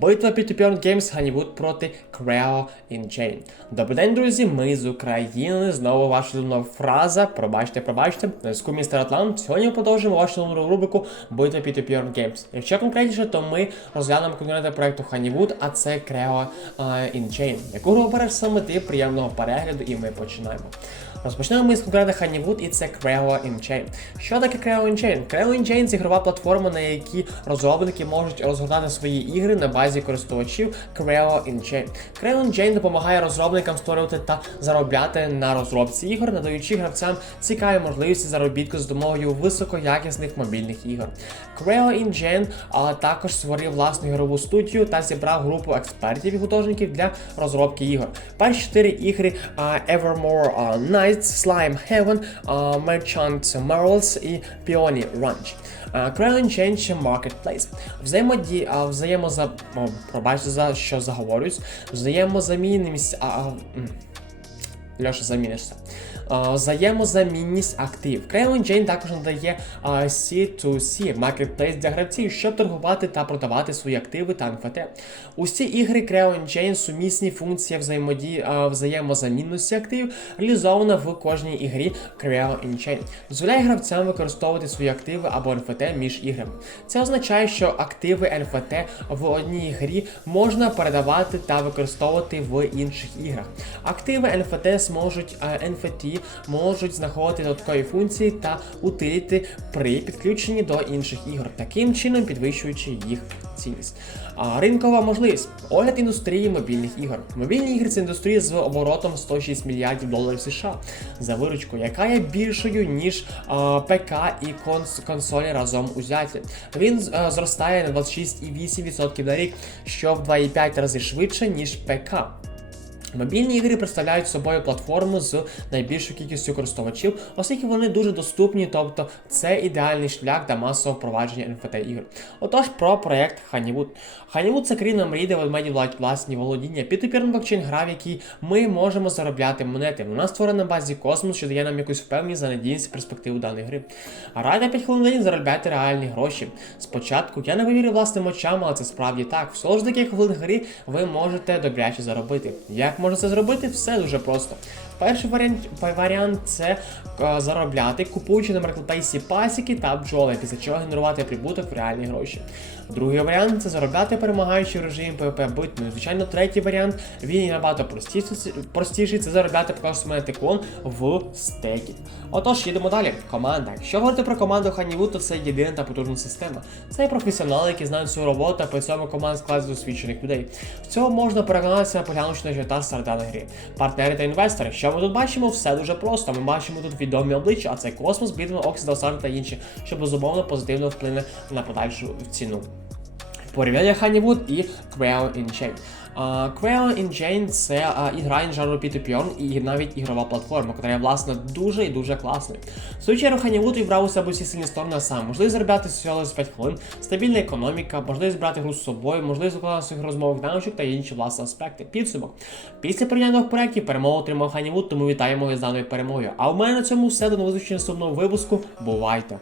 Битва P2P Games Honeywood проти Creo InChain. Добрий день, друзі. Ми з України. Знову ваша улюблена фраза. Пробачте, пробачте. Зв'язку містер Атлант. Сьогодні ми продовжуємо вашу улюблену рубрику Битва P2P Games. Якщо конкретніше, то ми розглянемо конкурента проекту Honeywood, а це Creo е, InChain. Яку гру обереш саме ти приємного перегляду, і ми починаємо. Розпочнемо ми з конкурента Honeywood і це Creo InChain. Що таке Creo InChain? Creo InChain це ігрова платформа, на якій розробники можуть розгортати свої ігри на базі користувачів Creo InChain. Creo InChain допомагає розробникам створювати та заробляти на розробці ігор, надаючи гравцям цікаві можливості заробітку з допомогою високоякісних мобільних ігор. Creo InChain а, також створив власну ігрову студію та зібрав групу експертів і художників для розробки ігор. Перші чотири ігри а, Evermore а, Nights, Slime Heaven, Merchant Marvels і Peony Ranch. Crowd Change Marketplace. Взаємоді, взаємоза... Пробачте за що заговорюсь. Взаємозамінність... Льоша, замінишся. Взаємозамінність актив. Crayon Chain також надає C2C маркетплейс для гравців, щоб торгувати та продавати свої активи та NFT. Усі ігри Crayon Chain сумісні функції взаємодії взаємозамінності активів реалізована в кожній ігрі Crayon Chain. Дозволяє гравцям використовувати свої активи або NFT між іграми. Це означає, що активи NFT в одній грі можна передавати та використовувати в інших іграх. Активи NFT зможуть е, NFT можуть знаходити додаткові функції та утиліти при підключенні до інших ігор, таким чином підвищуючи їх цінність. А ринкова можливість огляд індустрії мобільних ігор. Мобільні ігри це індустрія з оборотом 106 мільярдів доларів США за виручку, яка є більшою ніж а, ПК і конс- консолі разом узяті. Він а, зростає на 26,8% на рік, що в 2,5 рази швидше ніж ПК. Мобільні ігри представляють собою платформу з найбільшою кількістю користувачів, оскільки вони дуже доступні, тобто це ідеальний шлях для масового впровадження NFT ігор. Отож, про проект Honeywood. Honeywood це країна мрій, де ведмеді власні володіння. P2P блокчейн гра, в якій ми можемо заробляти монети. Вона створена на базі космос, що дає нам якусь впевненість за надійність перспективу даної гри. А ради 5 хвилин заробляти реальні гроші. Спочатку я не повірив власним очам, але це справді так. Всього ж декілька хвилин гри ви можете добряче заробити. Як можна це зробити? Все дуже просто. Перший варіант, варіант це е, заробляти, купуючи на маркетплейсі пасіки та бджоли, після чого генерувати прибуток в реальні гроші. Другий варіант це заробляти, перемагаючи в режимі PvP битвою. Звичайно, третій варіант він набагато простіший, простіший це заробляти просто монети в стекі. Отож, їдемо далі. Команда. Якщо говорити про команду Honeywood, то це єдина та потужна система. Це професіонали, які знають свою роботу, а при цьому команда складається з досвідчених людей. В цьому можна переконатися, поглянувши на ажіотаж серед даної гри. Партнери та інвестори. Що ми тут бачимо? Все дуже просто. Ми бачимо тут відомі обличчя, а це Космос, Бітмен, Оксидал, Сар та інші, що безумовно позитивно вплине на подальшу ціну. Порівняння Ханівуд і Crown InChain. Uh, Creo InChain це ігра інжару P2P і навіть ігрова платформа, яка є власне дуже і дуже класною. В свою чергу Honeywood вибрав у себе усі сильні сторони сам. Можливість заробляти всього за 5 хвилин, стабільна економіка, можливість брати гру з собою, можливість виконання своїх розмовних навичок та інші власні аспекти. Підсумок. Після порівняння проєктів перемогу отримав Honeywood, тому вітаємо його з даною перемогою. А в мене на цьому все до нового зустрічі наступного випуску. Бувайте!